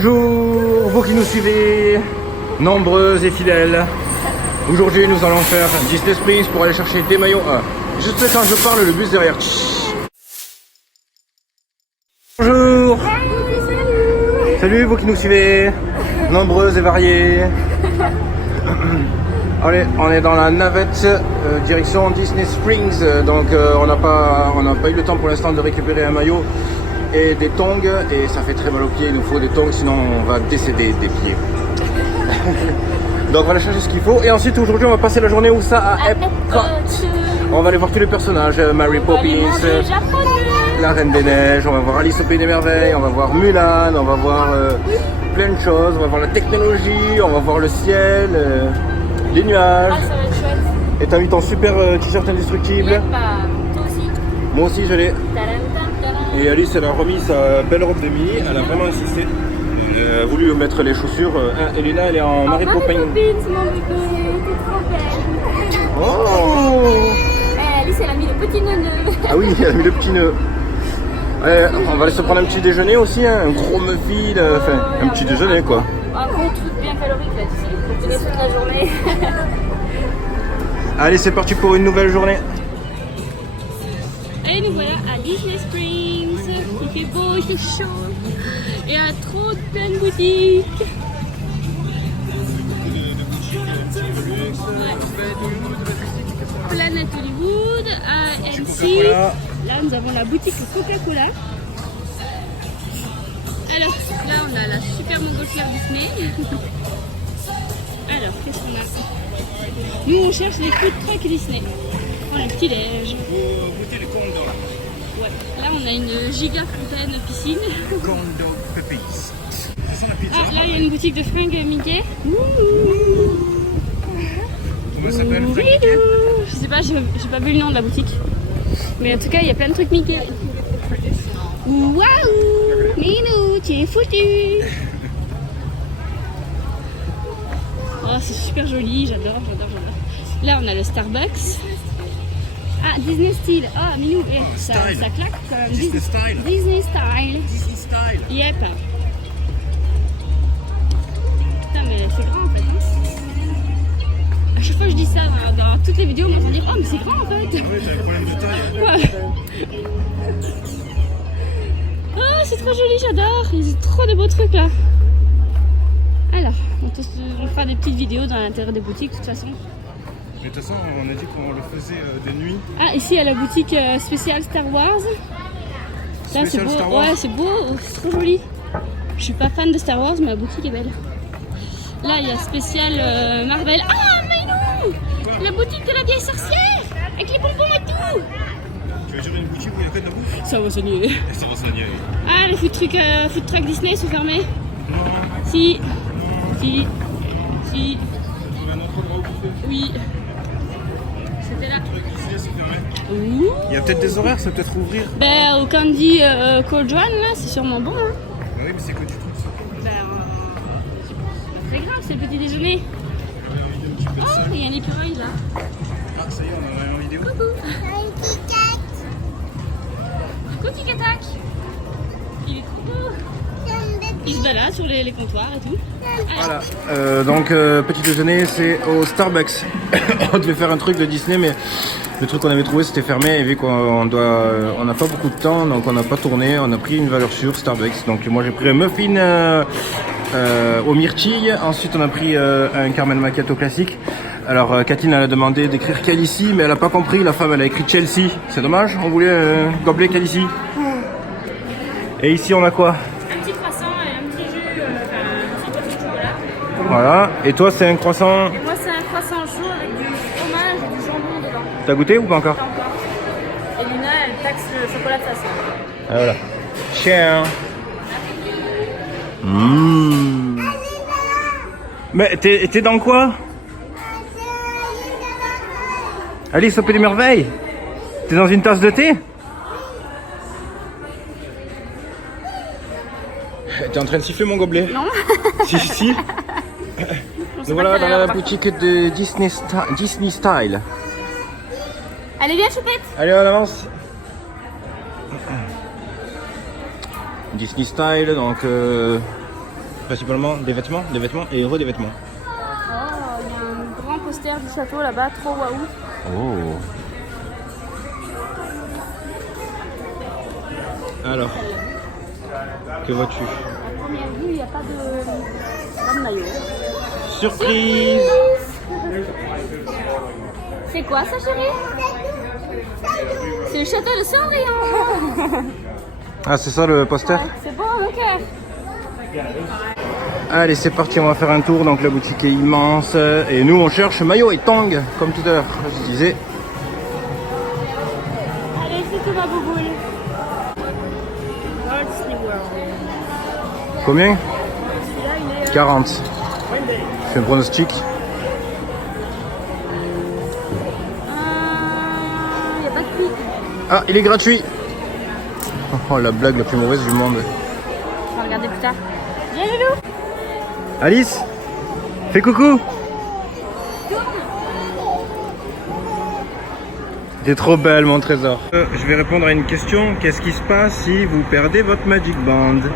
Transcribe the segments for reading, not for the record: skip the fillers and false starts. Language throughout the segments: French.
Bonjour, vous qui nous suivez, nombreux et fidèles. Aujourd'hui, nous allons faire Disney Springs pour aller chercher des maillots. Juste quand je parle, le bus derrière. Bonjour. Salut, vous qui nous suivez, nombreux et variés. Allez, on est dans la navette direction Disney Springs. Donc, on n'a pas eu le temps pour l'instant de récupérer un maillot et des tongs, et ça fait très mal aux pieds. Il nous faut des tongs, sinon on va décéder des pieds. Donc on va aller chercher ce qu'il faut, et ensuite aujourd'hui on va passer la journée où ça à Epcot. On va aller voir tous les personnages, Mary Poppins, la Reine des Neiges, on va voir Alice au Pays des Merveilles, on va voir Mulan, on va voir plein de choses, on va voir la technologie, on va voir le ciel, les nuages. Ah, ça va être chouette. Et t'as mis ton super t-shirt indestructible. Yep, bah, toi aussi. Moi aussi je l'ai. Tadam, tadam. Et Alice, elle a remis sa belle robe de mini, elle a vraiment insisté. Elle a voulu mettre les chaussures. Et Lina, elle est en Mary Poppins. Mary Poppins, mon bébé, t'es trop belle. Oh! Alice, elle a mis le petit nœud. Ah oui, elle a mis le petit nœud. On va aller se prendre un petit déjeuner aussi, hein, un gros muffin, enfin un petit déjeuner quoi. Un gros truc bien calorique là, tu sais, pour tenir toute la journée. Allez, c'est parti pour une nouvelle journée. Et nous voilà à Disney Springs. Il fait beau, il fait chaud. Et il y a trop de plein de boutiques. Planet Hollywood, AMC. Là, nous avons la boutique Coca-Cola. Alors, là, on a la super montgolfière Disney. Alors, qu'est-ce qu'on a? Nous, on cherche les food trucks Disney. On a le petit-déj. Ouais. Là, on a une giga fontaine piscine. Ah, là, il y a une boutique de fringues Mickey. Comment ça s'appelle? Je sais pas, j'ai pas vu le nom de la boutique. Mais en tout cas, il y a plein de trucs Mickey. Waouh! Minou, tu es foutu! Oh, c'est super joli, j'adore. Là, on a le Starbucks. Ah, Disney Style. Ah, Minou, ça claque quand même. Disney Style. Disney Style. Disney Style. Yep. Putain, mais c'est grand en fait. Hein. À chaque fois que je dis ça dans toutes les vidéos, on m'entend dire oh, mais c'est grand en fait. Oui, j'ai un problème de taille. Ouais. Oh, c'est trop joli, j'adore. Il y a trop de beaux trucs là. Alors, on fera des petites vidéos dans l'intérieur des boutiques de toute façon. Mais de toute façon, on a dit qu'on le faisait de nuit. Ah, ici, il y a la boutique spéciale Star Wars. Là, c'est beau. Star Wars. Ouais, c'est beau, c'est trop joli. Je suis pas fan de Star Wars, mais la boutique est belle. Là, il y a spécial Marvel. Ah, mais non! La boutique de la vieille sorcière! Avec les bonbons et tout! Tu veux dire une boutique où il y a que de la bouffe? Ça va soigner. Ça va soigner. Ah, les food trucks Disney sont fermés. Si. Si. Si. On a un autre endroit où bouffer. Oui. C'était là. Disney, c'est fermé. Ouh. Il y a peut-être des horaires, ça peut être ouvrir. Ben, au Candy Cold One, là, c'est sûrement bon. Hein. Oui, mais c'est que du tout ça. Ben, c'est pas très grave, c'est le petit déjeuner. J'avais envie d'un petit peu de Oh, ça. il y a un écureuil là. Ah, ça y est, on en a en vidéo. Coucou. Coucou, tic et tac. Il est trop beau. Il se balade sur les comptoirs et tout. Voilà, donc petit déjeuner, c'est au Starbucks. On devait faire un truc de Disney, mais le truc qu'on avait trouvé c'était fermé. Et vu qu'on n'a pas beaucoup de temps, donc on n'a pas tourné, on a pris une valeur sûre Starbucks. Donc moi j'ai pris un muffin au myrtille, ensuite on a pris un caramel macchiato classique. Alors Catherine elle a demandé d'écrire Calici, mais elle a pas compris, la femme elle a écrit Chelsea. C'est dommage, on voulait gobelet Calici. Et ici on a quoi? Un petit croissant et un petit jus, un petit peu de chocolat. Voilà, et toi c'est un croissant. Et moi, c'est un croissant chaud avec du fromage et du jambon dedans. T'as goûté ou pas encore? Pas encore. Et Luna, elle taxe le chocolat de sa sœur. Ah, voilà. Cher. Mmh. Mais t'es dans quoi? Alice au Pays des Merveilles? T'es dans une tasse de thé? T'es en train de siffler mon gobelet? Non. Si. Nous voilà dans la boutique de Disney Style. Allez, viens, choupette. Allez, on avance. Disney Style, donc principalement des vêtements et des vêtements. Oh, il y a un grand poster du château là-bas, trop waouh. Oh. Alors, que vois-tu? À première vue, il n'y a pas de maillot. Surprise! C'est quoi ça, chérie? C'est le château de Cendrillon. Ah, c'est ça le poster? Ouais, c'est bon, ok. Allez, c'est parti, on va faire un tour. Donc la boutique est immense et nous on cherche maillot et tang, comme tout à l'heure je disais. Allez, c'est tout ma bouboule. Walt Disney World. Combien? Celui-là, il est 40. Je fais un pronostic. il n'y a pas de prix. Ah, il est gratuit. Oh, la blague la plus mauvaise du monde. On va regarder plus tard. Viens, Loulou. Alice, fais coucou. T'es trop belle mon trésor. Je vais répondre à une question. Qu'est-ce qui se passe si vous perdez votre Magic Band? J'ai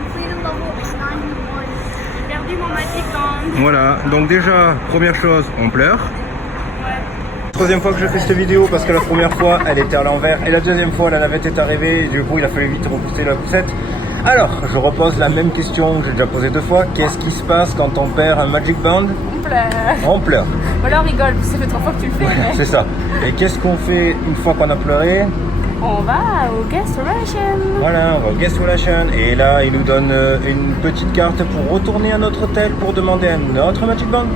perdu mon Magic Band. Voilà, donc déjà, première chose, on pleure. Troisième fois que je fais cette vidéo parce que la première fois elle était à l'envers et la deuxième fois la navette est arrivée et du coup il a fallu vite repousser la poussette. Alors, je repose la même question que j'ai déjà posée 2 fois. Qu'est-ce qui se passe quand on perd un Magic Band? On pleure. On pleure. Ou alors on rigole, ça fait 3 fois que tu le fais. Mais... C'est ça. Et qu'est-ce qu'on fait une fois qu'on a pleuré? On va au guest relation. Voilà, on va au guest relation et là il nous donne une petite carte pour retourner à notre hôtel pour demander un autre Magic Band.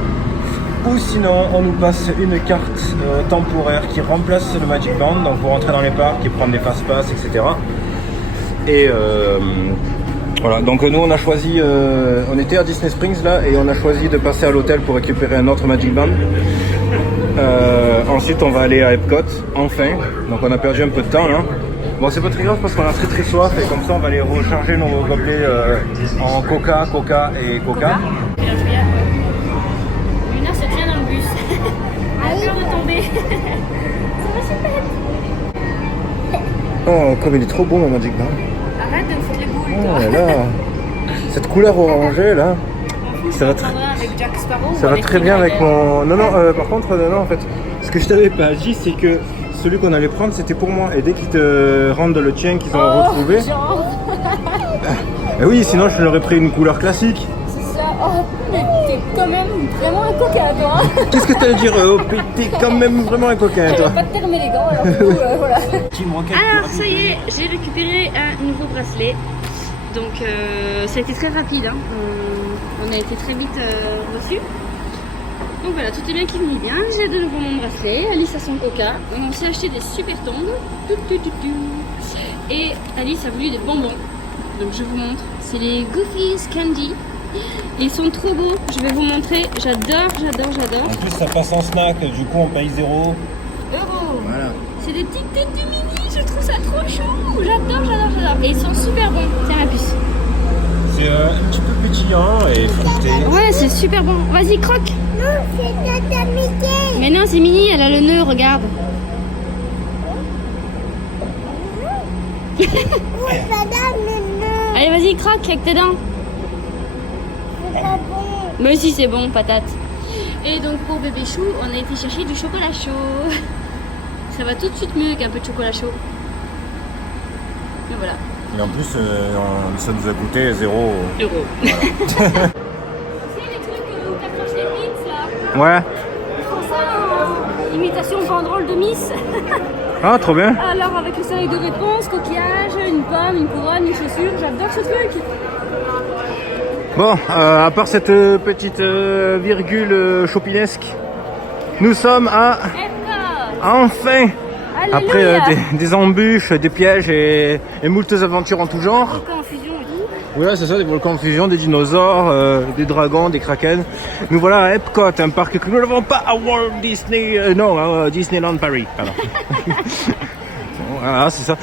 Ou sinon on nous passe une carte temporaire qui remplace le Magic Band, donc pour rentrer dans les parcs et prendre des fast-pass, etc. Et voilà, donc nous on a choisi, on était à Disney Springs là et on a choisi de passer à l'hôtel pour récupérer un autre Magic Band. Ensuite on va aller à Epcot, enfin, donc on a perdu un peu de temps là. Bon c'est pas très grave parce qu'on a très soif et comme ça on va aller recharger nos gobelets en Coca et Coca. Luna se tient dans le bus. Elle a peur de tomber. Ça va super. Oh comme il est trop beau mon Magic Band. Arrête de me foutre les boules, Oh toi. là là, cette couleur orangée là, ça va très, avec Jack Sparrow, ça va très bien avec mon... Non, par contre, non, en fait, ce que je t'avais pas dit, c'est que celui qu'on allait prendre, c'était pour moi. Et dès qu'ils te rendent le tien qu'ils ont retrouvé... Genre, Eh oui, sinon je l'aurais pris une couleur classique. c'est ça. Oh, mais t'es quand même vraiment un coquin, toi. Qu'est-ce que t'allais dire t'es quand même vraiment un coquin, toi. Pas de terme élégant, alors du coup, voilà. Team Rocket, Alors, ça y est, j'ai récupéré un nouveau bracelet. Donc, ça a été très rapide. Hein. On a été très vite reçus. Donc voilà, tout est bien qui finit bien. J'ai de nouveau mon bracelet. Alice a son coca. On s'est acheté des super tongs. Et Alice a voulu des bonbons. Donc je vous montre. C'est les Goofy's Candy. Ils sont trop beaux. Je vais vous montrer. J'adore. En plus, ça passe en snack, du coup on paye 0 €. Voilà. C'est des petites têtes de mini. Je trouve ça trop chou. J'adore. Et ils sont super bons. Tiens la puce. C'est un petit peu pétillant et fruité. Ouais, c'est super bon. Vas-y, croque. Non, c'est Tata Mickey. Mais non, c'est Mini, elle a le nœud, regarde. Oui, madame, mais Allez, vas-y, croque avec tes dents. c'est pas bon. Mais si, c'est bon, patate. Et donc, pour bébé chou, on a été chercher du chocolat chaud. Ça va tout de suite mieux qu'un peu de chocolat chaud. Et voilà. Et en plus, ça nous a coûté 0 €. Voilà. Tu sais, les trucs où t'accroches les pins, là. Ouais. Ils font ça en imitation banderole de Miss. Ah, trop bien. Alors, avec le soleil de réponse, coquillage, une pomme, une couronne, une chaussure, j'adore ce truc. Bon, à part cette petite virgule chopinesque, nous sommes à... Enfin après des embûches, des pièges et moultes aventures en tout genre. Volcan en fusion et tout. Ouais, c'est ça, des volcans en fusion, des dinosaures, des dragons, des kraken. Nous voilà à Epcot, un parc que nous n'avons pas à Walt Disney... à Disneyland Paris. Pardon. Voilà, c'est ça.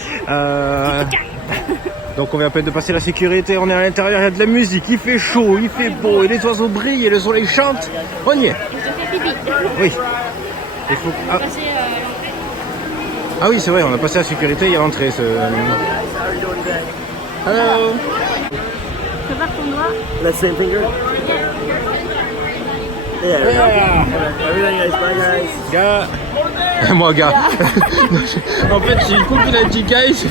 Donc on vient à peine de passer la sécurité, on est à l'intérieur, il y a de la musique, il fait chaud, il fait beau, et les oiseaux brillent et le soleil chante. On y est. Et je te fais pipi. Oui. Il faut... On va passer l'entrée. Ah oui, c'est vrai, on a passé la sécurité, il y a l'entrée. Hello. Prépare ton doigt. Let's same finger. Yeah. Everything guys. Bye guys. Gars. Moi, gars. En fait, j'ai une copine avec dit guys.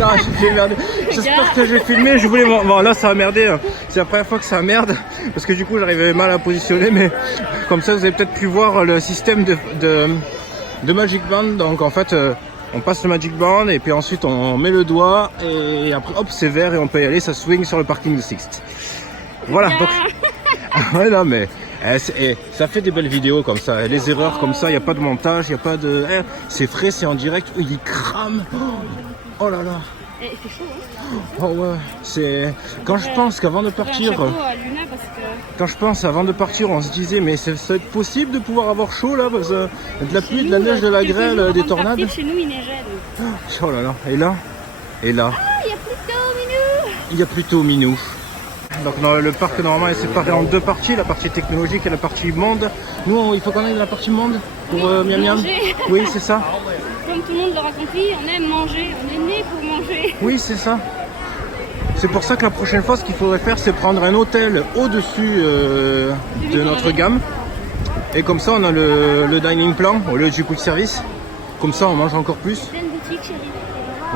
Non, j'ai merdé. J'espère que j'ai filmé. Je voulais. Bon, là, ça a merdé. Hein. C'est la première fois que ça merde. Parce que du coup, j'arrivais mal à positionner. Mais comme ça, vous avez peut-être pu voir le système de Magic Band. Donc, en fait, on passe le Magic Band et puis ensuite, on met le doigt. Et après, hop, c'est vert et on peut y aller. Ça swing sur le parking de Sixt. Voilà. Donc. Ouais, non, mais. Ça fait des belles vidéos comme ça, les erreurs comme ça, il n'y a pas de montage, il n'y a pas de... c'est frais, c'est en direct, il crame. Oh là là. C'est chaud, hein. Oh ouais, c'est... Quand je pense qu'avant de partir... Quand je pense avant de partir, on se disait, mais ça va être possible de pouvoir avoir chaud là, parce que de la pluie, de la neige, de la grêle, des tornades. Chez nous, il neigeait. Oh là là, et là, il y a plutôt Minou. Il y a plutôt Minou. Donc le parc normalement est séparé en deux parties, la partie technologique et la partie monde. Nous il faut qu'on aille dans la partie monde pour miam miam. Oui c'est ça. Comme tout le monde l'aura compris, on aime manger, on est né pour manger. Oui c'est ça. C'est pour ça que la prochaine fois ce qu'il faudrait faire c'est prendre un hôtel au-dessus de notre gamme. Et comme ça on a le dining plan au lieu du quick service. Comme ça on mange encore plus. Il y a plein de boutiques chérie.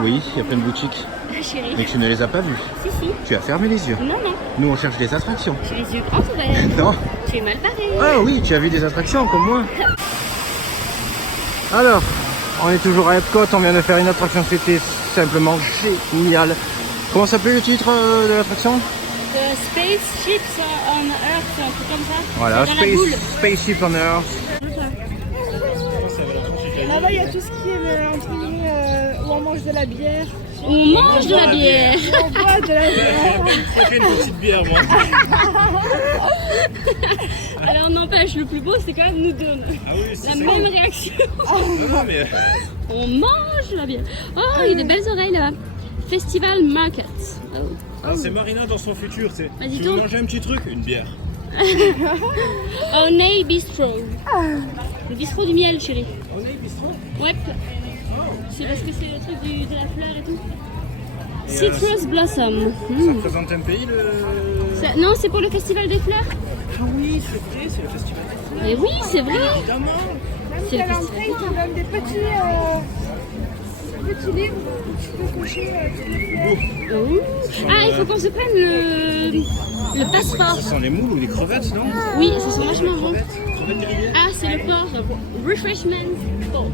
Oui, il y a plein de boutiques. Chérie. Mais tu ne les as pas vues. Si. Tu as fermé les yeux. Non. Nous on cherche des attractions. J'ai les yeux grands ouverts. Non. Tu es mal barré. Ah oui, tu as vu des attractions comme moi. Alors, on est toujours à Epcot, on vient de faire une attraction, c'était simplement génial. Comment s'appelait le titre de l'attraction? Spaceships on Earth, un truc comme ça. Voilà, Dans la boule. Spaceship on Earth. Là-bas, il y a tout ce qui est entre guillemets où on mange de la bière. On mange de la bière. On boit de la bière. J'ai fait une petite bière moi. Alors n'empêche, le plus beau c'est quand même nous deux. Ah oui, c'est La même réaction. Non, mais... On mange de la bière. Oh, il y a des belles oreilles là-bas. Festival Market. Oh. Ah, c'est Marina dans son futur, c'est... Vas-y, Tu veux tourne. manger un petit truc? Une bière. Oney Bistro. Le bistrot du miel, chérie. Oney Bistro? Ouais. C'est parce que c'est le truc de la fleur et tout. Citrus Blossom. Ça représente un pays le... Non, c'est pour le festival des fleurs. Ah oui, c'est vrai, c'est le festival. Mais oui, c'est vrai. Évidemment. C'est le À l'entrée, festival. ils te donnent des petits livres où tu peux cocher tous les fleurs. Oh. Ah, il faut qu'on se prenne le passeport. Ce sont les moules ou les crevettes, non? Oui, ce sont vachement bons. Crevettes grillées. Ah, c'est le port. Refreshment port.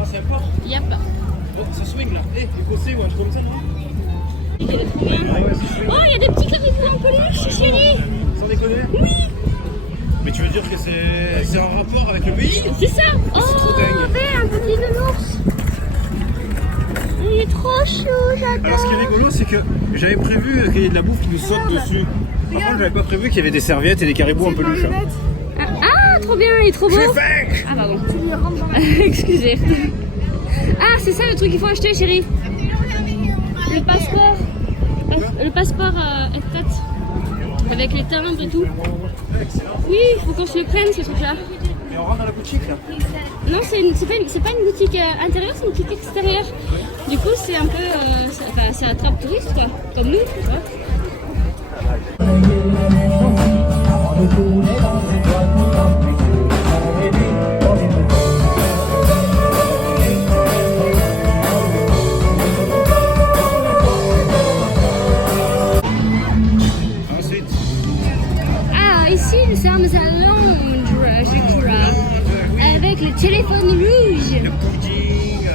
Ah, c'est un porc. Yep. Oh, ça swing là. Écossais ou un truc comme ça, non? Il est trop bien. Oh, il y a des petits caribous en peluche, chérie. Sans déconner? Oui. Mais tu veux dire que c'est en rapport avec le pays? C'est ça. Oh, trop dingue. un petit nounours. Il est trop chou, j'adore. Alors ce qui est rigolo, c'est que j'avais prévu qu'il y ait de la bouffe qui nous saute dessus. Par contre, j'avais pas prévu qu'il y avait des serviettes et des caribous en peluche. Hein. Ah, trop bien, il est trop beau. J'ai faim. Ah, pardon. Excusez. Ah, c'est ça le truc qu'il faut acheter, chérie. Le passeport. Le passeport F4. Avec les timbres et tout. Oui, il faut qu'on se le prenne, ce truc-là. Et on rentre dans la boutique là. Non, c'est pas une boutique intérieure, c'est une boutique extérieure. Du coup, c'est un peu. C'est un trap touriste, quoi. Comme nous, tu vois. Ensuite, Ah, ici, nous sommes à Londres, je crois. Avec le téléphone rouge. le pudding,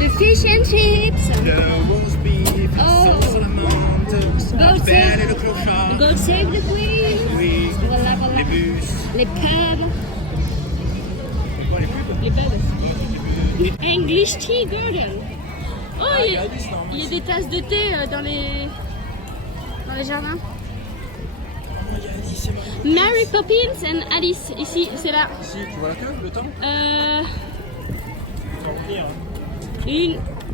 Le fish and chips. le roast beef, la Oh. sauce à la menthe, la Goat belle save. et le clochard. God save the queen. Oui, Voilà, voilà. les bus. Les pubs. C'est quoi les pubs? Les pubs. English Tea Garden. Oh, il y a des tasses de thé dans les jardins. Mary Poppins and Alice. Ici, c'est là. Ici, tu vois la queue, le temps?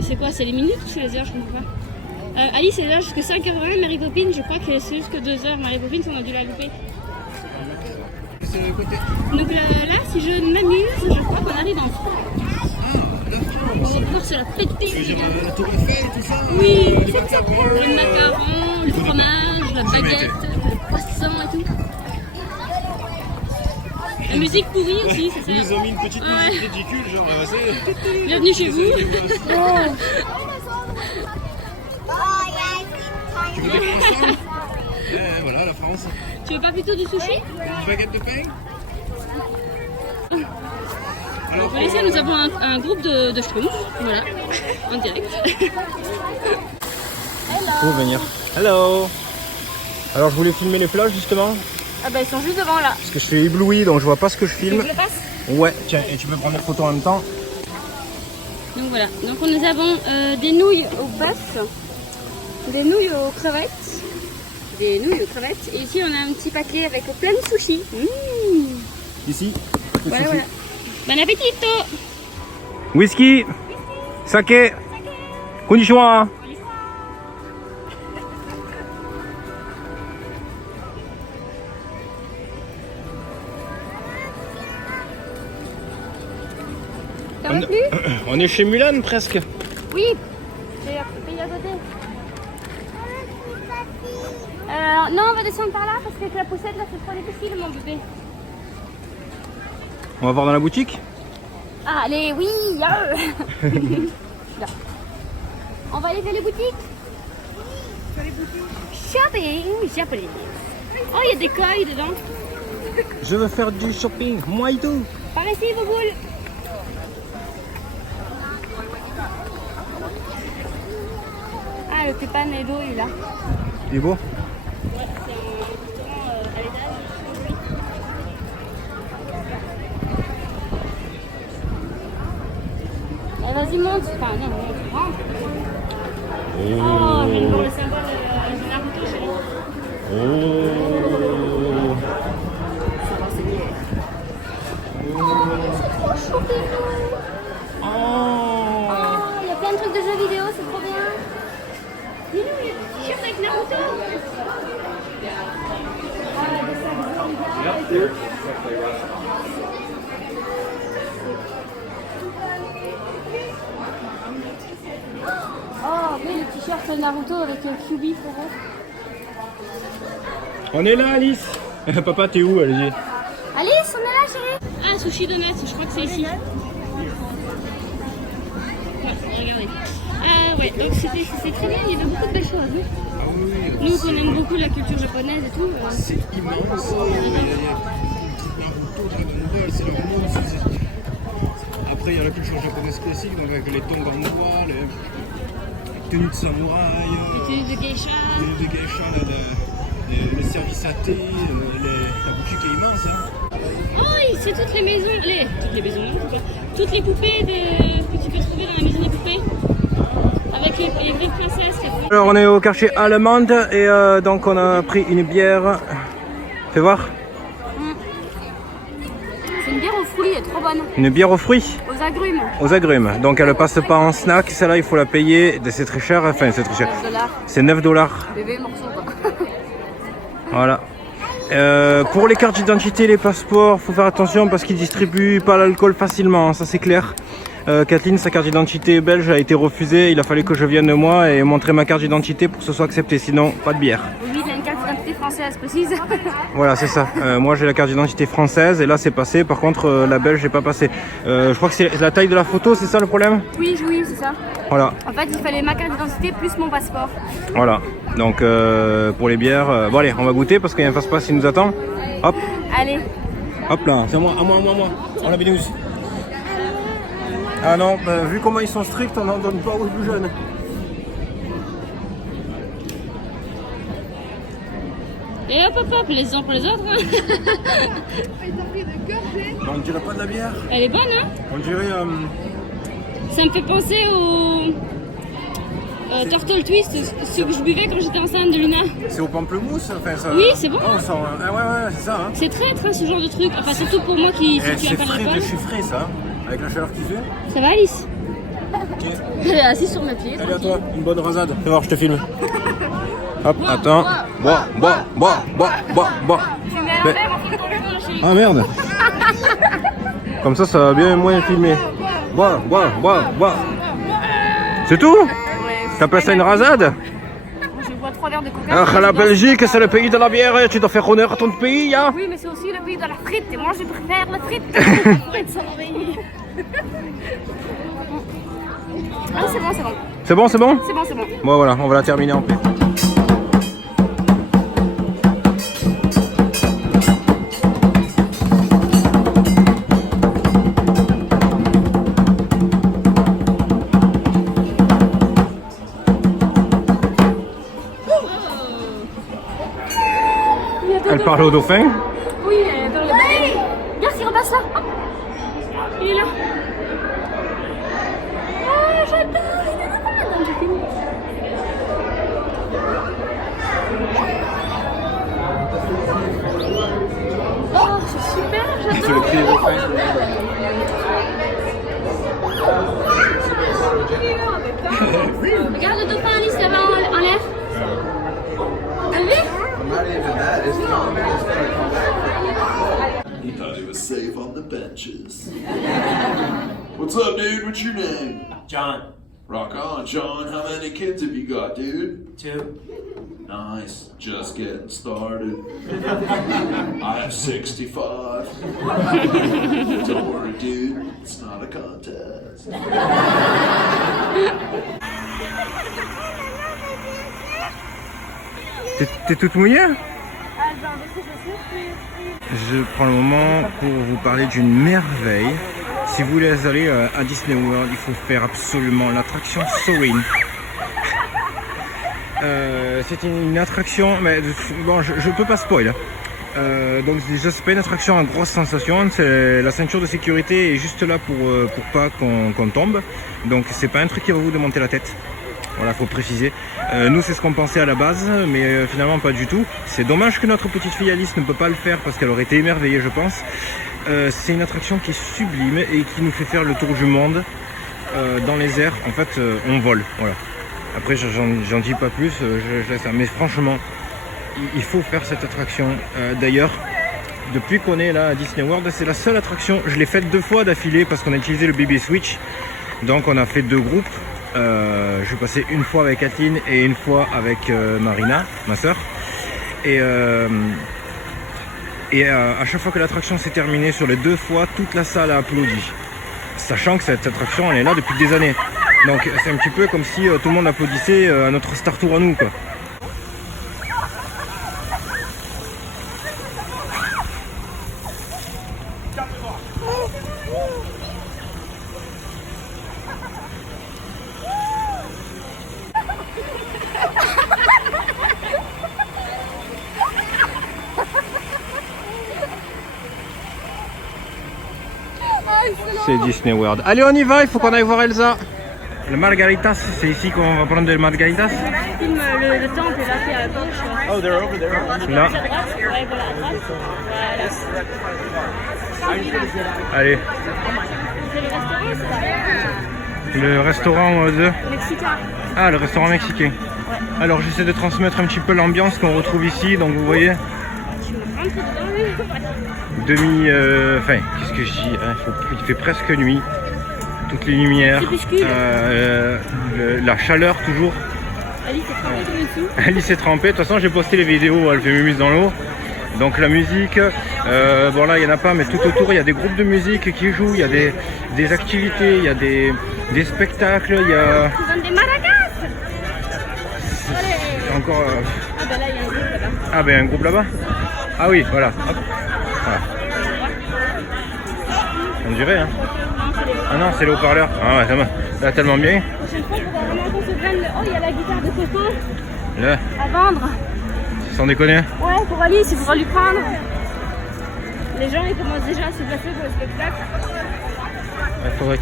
C'est quoi? C'est les minutes ou c'est les heures? Je comprends pas. Alice est là jusqu'à 5h20. Mary Poppins, je crois que c'est jusqu'à 2h. Mary Poppins, on a dû la louper. C'est le côté. Donc là, si je m'amuse, je crois qu'on arrive en France. On va pouvoir se la péter. Tu veux dire la tour Eiffel et tout ça? Oui, les macarons. les macarons, le fromage, la baguette, le croissant et tout. La musique pourrie aussi, c'est ça. Ils nous ont mis une petite musique ridicule, genre c'est... Bienvenue chez vous. Tu veux des croissants? Voilà la France. Tu veux pas plutôt du sushi? Une baguette de pain? Alors, ici, nous avons un groupe de schtroumpfs, voilà, en direct. Pour venir. Hello. Alors je voulais filmer les plages justement. Ah bah ils sont juste devant là. Parce que je suis ébloui donc je vois pas ce que je filme. Je le passe. Ouais, tiens, et tu peux prendre des photos en même temps. Donc voilà, donc nous avons des nouilles au bœuf, des nouilles aux crevettes, et ici on a un petit paquet avec plein de sushis. Ici. Voilà, voilà. Bon appétit. Whisky, sake, konnichiwa. Ça va plus? On est chez Mulan presque. Oui, c'est à côté. Non, on va descendre par là parce qu'avec la poussette là c'est trop difficile mon bébé. On va voir dans la boutique. Ah, allez, oui. Là. On va aller vers les boutiques. Shopping. Oh, il y a des coils dedans. Je veux faire du shopping, moi et tout. Par ici, vos boules. Ah, le Tépane et l'eau, il est là. Il est beau. Ouais, c'est un restaurant à l'étage. Vas-y, monte. Enfin, non, rentre. Oh, je viens de voir le symbole de Naruto chez lui. C'est trop chou, Pilou. Oh, il y a plein de trucs de jeux vidéo, c'est trop bien. Pilou, il y a des t-shirts avec Naruto. Oh, mais le t-shirt Naruto avec Kyuubi, frérot. On est là, Alice. Papa, t'es où? Allez-y. Alice, on est là, chérie. Ah, Sushi Donuts, je crois que c'est ici. Ouais, regardez. Ah ouais, donc c'est très bien, il y avait beaucoup de belles choses. Hein. Ah oui, Nous, on aime beaucoup la culture japonaise et tout. c'est immense. Naruto, Dragon Ball, c'est leur monde. Après, il y a la culture japonaise classique, donc avec les tongs en bois, les tenues de samouraï, Les tenues de geisha. le service à thé, la boutique est immense. Hein. Oh, c'est toutes les maisons, toutes les poupées que tu peux trouver dans la maison des poupées. Avec les griffes princesses. Alors on est au quartier allemande et donc on a pris une bière. Fais voir. C'est une bière aux fruits, elle est trop bonne. Une bière aux fruits. Aux agrumes. Aux agrumes. Donc elle passe pas en snack. Celle-là il faut la payer. C'est très cher. Enfin c'est très cher. $9. C'est 9$. Bébé morceau quoi. Voilà. Pour les cartes d'identité, les passeports, faut faire attention parce qu'ils distribuent pas l'alcool facilement, ça c'est clair. Kathleen, sa carte d'identité belge a été refusée, il a fallu que je vienne moi et montrer ma carte d'identité pour que ce soit accepté, sinon pas de bière. Oui, il a une carte d'identité française précise. Voilà, c'est ça. Moi j'ai la carte d'identité française et là c'est passé, par contre la belge n'est pas passée. Je crois que c'est la taille de la photo, c'est ça le problème? Oui, c'est ça. Voilà. En fait, il fallait ma carte d'identité plus mon passeport. Voilà. Donc pour les bières, bon allez, on va goûter parce qu'il y a un passe-passe qui nous attend. Hop, Allez. hop là, c'est à moi. On la bénéfice. Ah non, vu comment ils sont stricts, on n'en donne pas aux plus jeunes. Et hop, les uns pour les autres. Hein. On dirait pas de la bière. Elle est bonne, hein? On dirait... Ça me fait penser au Turtle Twist, ce que je buvais quand j'étais enceinte de Luna. C'est au pamplemousse, enfin ça... Oui, c'est bon. Oh, ça... Ah ouais, c'est ça. Hein. C'est traître, hein, ce genre de truc. Enfin, surtout pour moi qui C'est suis un fan frais de d'alcool. chez frais, ça. Avec la chaleur qu'il fait. Ça va, Alice? Ok. Elle est assise sur mes pieds. Allez à toi, une bonne rasade. Fais voir, je te filme. Hop, attends. Bois. Tu mets à l'envers, on fait complètement la chérie. Ah merde. Comme ça va bien moins filmer. Bois. C'est tout? Ouais, T'appelles ça une rasade? je bois 3 verres verre de coca. Ah, la Belgique, c'est le pays de la bière, tu dois faire honneur à ton pays, hein. Oui, mais c'est aussi le pays de la frite. Et moi, je préfère la frite. Frite sans oreiller. Ah, c'est bon, c'est bon. C'est bon, c'est bon? C'est bon, c'est bon. Bon, voilà, on va la terminer en paix. Elle parle au dauphin. Oui, dans le bain. Regarde s'il repasse là. Hop. Il est là. Ah, j'adore. Il est là. Non, j'ai fini. Oh, c'est super. C'est J'adore. le cri des dauphins. Regarde le dauphin, Alice, là-bas en l'air. T'as vu? He thought he was safe on the benches. What's up, dude? What's your name? John, Rock on, Sean. How many kids have you got, dude? 2. Nice. Just getting started. I have 65. Don't worry, dude. It's not a contest. T'es toute mouillée? Je prends le moment pour vous parler d'une merveille. Si vous voulez aller à Disney World, il faut faire absolument l'attraction Soarin'. C'est une attraction, mais bon, je peux pas spoil. Donc déjà c'est pas une attraction à grosse sensation, c'est la ceinture de sécurité est juste là pour pas qu'on tombe. Donc c'est pas un truc qui va vous démonter la tête. Voilà, faut préciser. Nous c'est ce qu'on pensait à la base, mais finalement pas du tout. C'est dommage que notre petite fille Alice ne peut pas le faire parce qu'elle aurait été émerveillée, je pense. C'est une attraction qui est sublime et qui nous fait faire le tour du monde dans les airs. En fait, on vole. Voilà. Après, j'en dis pas plus, je laisse ça. Mais franchement, il faut faire cette attraction. D'ailleurs, depuis qu'on est là à Disney World, c'est la seule attraction. Je l'ai faite 2 fois d'affilée parce qu'on a utilisé le BB Switch. Donc on a fait 2 groupes. Je suis passé une fois avec Kathleen et une fois avec Marina, ma soeur. Et à chaque fois que l'attraction s'est terminée, sur les 2 fois, toute la salle a applaudi. Sachant que cette attraction, elle est là depuis des années. Donc c'est un petit peu comme si tout le monde applaudissait à notre Star Tour à nous, quoi. C'est Disney World. Allez, on y va, il faut qu'on aille voir Elsa. Le Margaritas, c'est ici qu'on va prendre le Margaritas. Filme le temple là qui est à gauche. Oh, they're over there. Là. À droite, ouais, voilà, à droite. Voilà. Allez. C'est le restaurant, c'est Le restaurant de... mexicain. Ah, le restaurant mexicain. Alors j'essaie de transmettre un petit peu l'ambiance qu'on retrouve ici. Donc vous voyez, Tu me rentres dedans, enfin, qu'est-ce que je dis, hein, il fait presque nuit. Toutes les lumières, la chaleur toujours. Alice est trempée comme dessous. Alice est trempée. De toute façon, j'ai posté les vidéos, elle fait mémuse dans l'eau. Donc la musique, bon là il n'y en a pas, mais tout autour il y a des groupes de musique qui jouent, il y a des activités, il y a des spectacles, il y a... Ils vendent des maracas. C'est encore... Ah bah là il y a un groupe là-bas. Ah ben un groupe là-bas. Ah oui, voilà. Hop. Voilà. On dirait, hein. Ah non, c'est le haut-parleur. Ah ouais, ça va tellement bien. La prochaine fois, il faudra vraiment qu'on se prenne le... Oh, il y a la guitare de Coco Là, à vendre. sans déconner. Ouais, pour Alice, il faudra lui prendre. Les gens, ils commencent déjà à se placer pour le spectacle.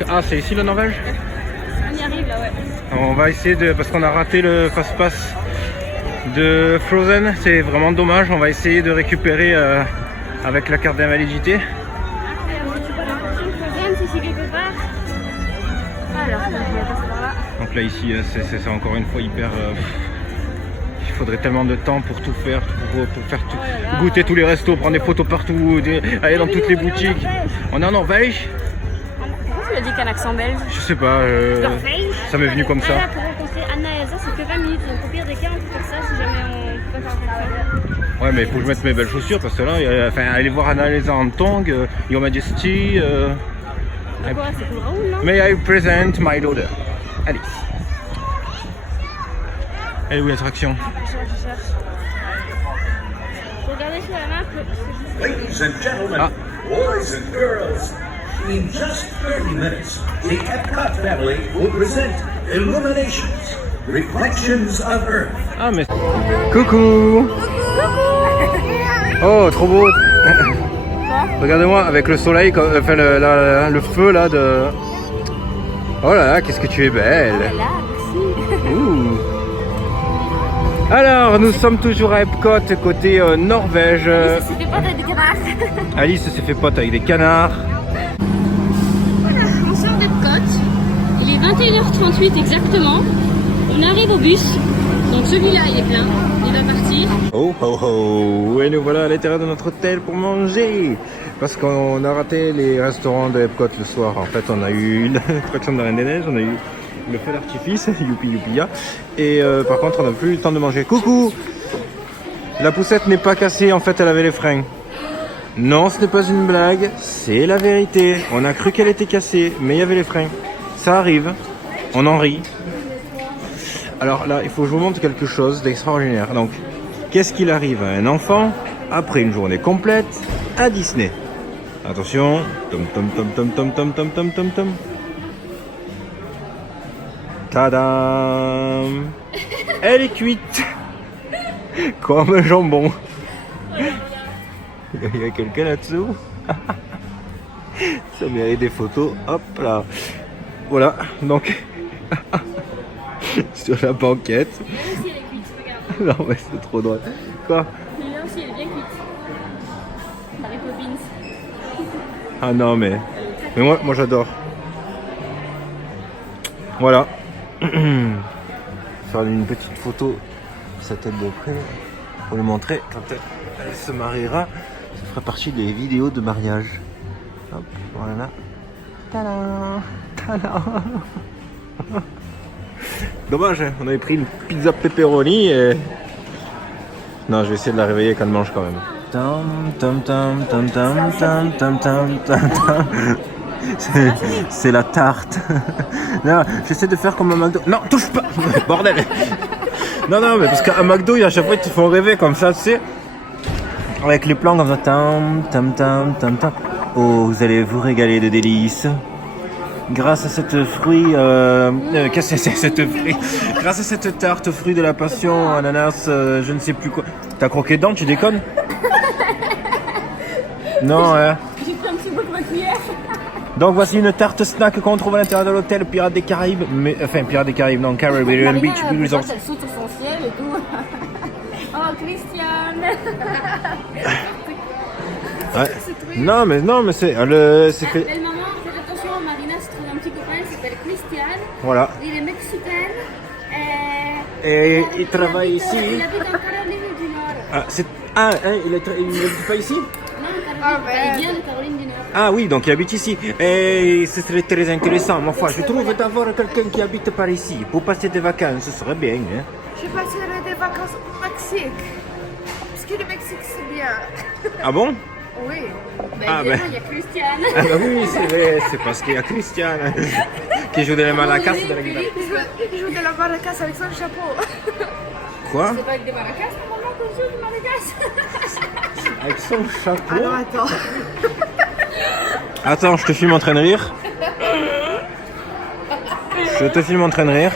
Ah, c'est ici la Norvège? On y arrive là, ouais. On va essayer de... Parce qu'on a raté le fast-pass de Frozen. C'est vraiment dommage. On va essayer de récupérer avec la carte d'invalidité. Tu vois l'impression que Frozen, c'est ici quelque part. Alors, on va passer par là. Donc là, ici, c'est encore une fois hyper... Il faudrait tellement de temps pour tout faire, pour faire tout, goûter tous les restos, prendre des photos partout, aller dans toutes les boutiques. On est en Norvège? Pourquoi tu as dit qu'un accent belge? Je sais pas, ça m'est venu comme ça. Là, pour rencontrer Anna et Elsa, c'est que 20 minutes. Donc au pire des cas, on peut faire ça si jamais Ouais, mais il faut que je mette mes belles chaussures parce que là, enfin, aller voir Annalisa en tongs, Your Majesty. C'est quoi? C'est pour Raoul, non? May I present my daughter, Alice. Elle est où l'attraction? Je cherche. Regardez sur la map. Ladies and gentlemen, Ah. boys and girls, in just 30 minutes, the Epcot family will present Illuminations, Reflections of Earth. Ah, mais. Coucou! Oh, trop beau! Regardez-moi avec le soleil, enfin le feu là de. Oh là là, qu'est-ce que tu es belle! Là, merci. Ouh. Alors, nous sommes toujours à Epcot, côté Norvège. Ça s'est fait pas des canards. Alice s'est fait pote avec des canards. On sort d'Epcot. Il est 21h38 exactement. On arrive au bus. Donc celui-là, il est plein. Il va partir. Oh oh oh! Et nous voilà à l'intérieur de notre hôtel pour manger. Parce qu'on a raté les restaurants de Epcot le soir. En fait, on a eu l'attraction de la Reine des Neiges, on a eu le feu d'artifice, youpi youpi ya. Et par contre, on n'a plus eu le temps de manger. Coucou! La poussette n'est pas cassée, en fait, elle avait les freins. Non, ce n'est pas une blague, c'est la vérité. On a cru qu'elle était cassée, mais il y avait les freins. Ça arrive, on en rit. Alors là, il faut que je vous montre quelque chose d'extraordinaire. Donc, qu'est-ce qu'il arrive à un enfant après une journée complète à Disney? Attention, tom tom tom tom tom tom tom tom tom tom. Tadam! Elle est cuite comme un jambon. Il y a quelqu'un là-dessous. Ça mérite des photos. Hop là. Voilà, donc sur la banquette. Là aussi, elle est cuite, regarde. Non mais c'est trop drôle. Quoi? Là aussi, elle est bien cuite. Mary Poppins. Ah non mais moi j'adore. Voilà. Faire une petite photo de sa tête de près pour lui montrer quand elle se mariera. Ça fera partie des vidéos de mariage. Hop, voilà. Tadam, tadam. Dommage, hein, on avait pris une pizza pepperoni et... Non, je vais essayer de la réveiller quand elle mange quand même. Tam tam tam tam tam tam tam tam tam tam. C'est la tarte. Non, j'essaie de faire comme un McDo. Non, touche pas. Bordel. Non, mais parce qu'à McDo, à chaque fois, ils te font rêver comme ça, tu sais. Avec les plans comme ça. Tam tam tam tam tam. Oh, vous allez vous régaler de délices. Grâce à cette fruit, qu'est-ce que c'est cette fruit? Grâce à cette tarte fruit de la passion, ananas, je ne sais plus quoi. T'as croqué dedans, tu déconnes? Non, hein. J'ai pris un petit bout de ma cuillère. Donc voici une tarte snack qu'on trouve à l'intérieur de l'hôtel Pirates des Caraïbes, mais enfin Pirates des Caraïbes, non, Caribbean Beach Resort. Elle saute sur son ciel et tout. Oh, Christiane. Ouais. Non mais c'est fait. Belle maman, faites attention, Marina se trouve un petit copain, il s'appelle Christiane. Voilà. Il est mexicain. Et il travaille ici. Il habite en Caroline du Nord. Il n'habite pas ici? Non, il vient de Caroline du Nord. Ah oui, donc il habite ici. Et ce serait très intéressant, ma foi. Je trouve d'avoir quelqu'un qui habite par ici pour passer des vacances, ce serait bien. Hein? Je passerai des vacances au Mexique. Parce que le Mexique, c'est bien. Ah bon? Oui. Ah, Évidemment, il y a Christiane. Ah bah oui, c'est vrai, c'est parce qu'il y a Christiane qui joue de la maracas de la guitare. Il joue de la maracas avec son chapeau. Quoi? C'est pas avec des maracas, normalement, qu'on joue des maracas. Avec son chapeau? Alors attends. Attends, je te filme en train de rire. Je te filme en train de rire.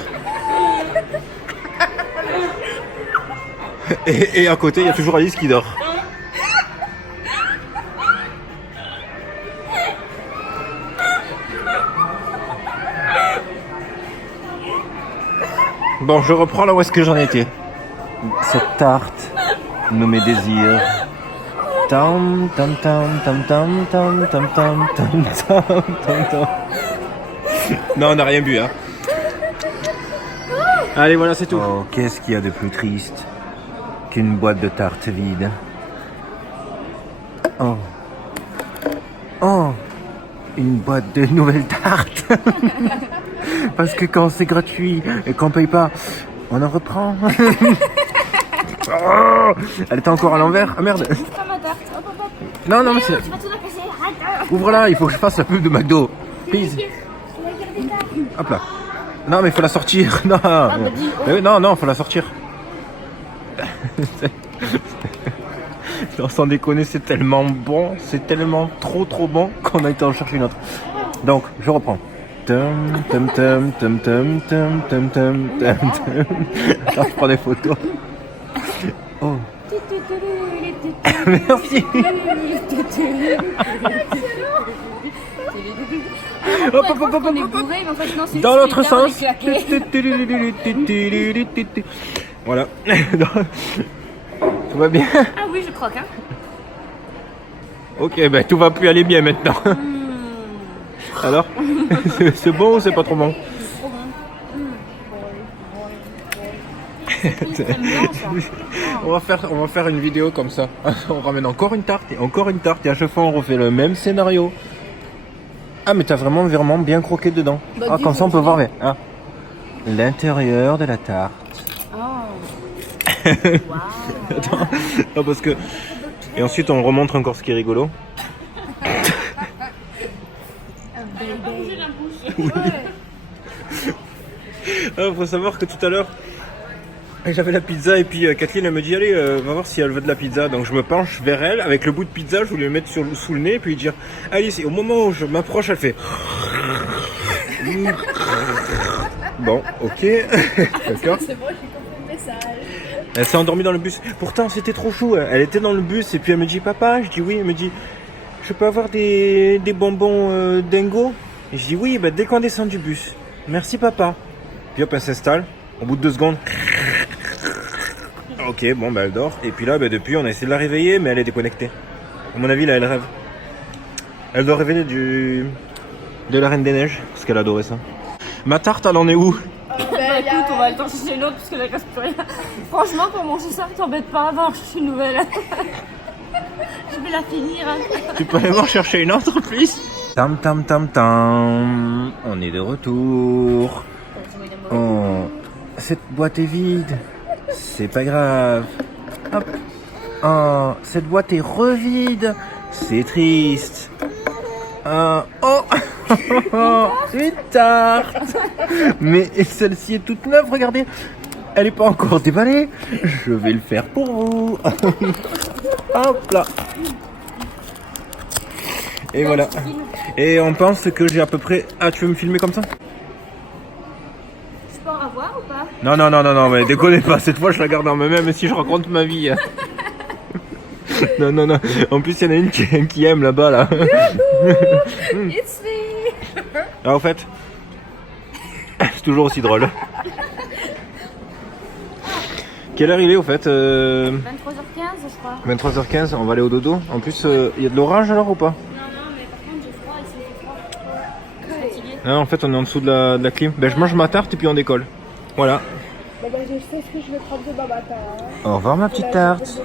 Et à côté, il y a toujours Alice qui dort. Bon, je reprends là où est-ce que j'en étais. Cette tarte nommée désir. Tam tam tam tam tam tam tam tam tam tam tam tam. Non, on n'a rien bu, hein. Allez, voilà, c'est tout. Oh, qu'est-ce qu'il y a de plus triste qu'une boîte de tarte vide? Oh. Oh. Une boîte de nouvelles tartes. Parce que quand c'est gratuit et qu'on paye pas, on en reprend. Oh, elle était encore à l'envers. Ah merde. C'est pas ma tarte. Hop, hop, hop. Non, non, mais c'est... Tu vas tout la casser. Arrête. Ouvre-la, il faut que je fasse la pub de McDo. Please. Hop là. Non, mais il faut la sortir. Non, mais oui, non, faut la sortir. Non, sans déconner, c'est tellement bon, c'est tellement trop bon qu'on a été en chercher une autre. Donc, je reprends. Tum, tum, tum, tum, tum, tum, tum, tum, tum, tum. Là, je prends des photos. Oh. Merci. Hop, hop, hop, hop, On est hop, hop. bourré, mais en fait, non, c'est Dans l'autre juste les sens. cartes claquées. Voilà. Tout va bien. Ah oui, je croque, hein. Ok, ben tout va plus aller bien maintenant. Alors, c'est bon ou c'est pas trop bon? On va faire une vidéo comme ça. On ramène encore une tarte et à chaque fois on refait le même scénario. Ah mais t'as vraiment bien croqué dedans. Ah comme ça on peut voir ah, l'intérieur de la tarte. Attends, non, parce que et ensuite on remontre encore ce qui est rigolo. Oui. Alors, faut savoir que tout à l'heure j'avais la pizza et puis Kathleen elle me dit allez va voir si elle veut de la pizza, donc je me penche vers elle avec le bout de pizza, je voulais le mettre sous le nez et puis dire Alice, et au moment où je m'approche elle fait bon ok. D'accord. C'est bon, j'ai compris le message. Elle s'est endormie dans le bus, pourtant c'était trop chou, elle était dans le bus et puis elle me dit papa, je dis oui, elle me dit je peux avoir des bonbons dingo, et je dis oui, bah, dès qu'on descend du bus, merci papa. Puis hop elle s'installe, au bout de 2 secondes. Ok, bon bah elle dort. Et puis là, bah, depuis on a essayé de la réveiller, mais elle est déconnectée. À mon avis là elle rêve. Elle doit rêver de la Reine des Neiges, parce qu'elle adorait ça. Ma tarte elle en est où? Bah écoute, on va aller t'en chercher une autre parce que là il reste plus rien. Franchement, pour manger ça, t'embête pas, va en chercher une nouvelle. Je vais la finir. Tu peux aller m'en chercher une autre, please? Tam tam tam tam. On est de retour. Oh, cette boîte est vide. C'est pas grave. Hop. Oh, cette boîte est revide. C'est triste. Oh, une tarte. Mais celle-ci est toute neuve, regardez. Elle n'est pas encore déballée. Je vais le faire pour vous. Hop là. Et voilà. Et on pense que j'ai à peu près... Ah, tu veux me filmer comme ça? Je peux en avoir ou pas? Non, mais déconnez pas. Cette fois, je la garde en main, même si je raconte ma vie. Non. En plus, il y en a une qui aime là-bas, là. It's me. Ah, en fait, c'est toujours aussi drôle. Quelle heure il est, au fait 23h15, je crois. 23h15, on va aller au dodo. En plus, il y a de l'orage alors ou pas? Non, mais par contre, j'ai froid ici, j'ai froid. Je suis fatiguée. Non, en fait, on est en dessous de la clim. Ben, je mange ma tarte et puis on décolle. Voilà. Bon, bah, je sais ce que je vais prendre demain matin. Au revoir, ma petite tarte. Je vais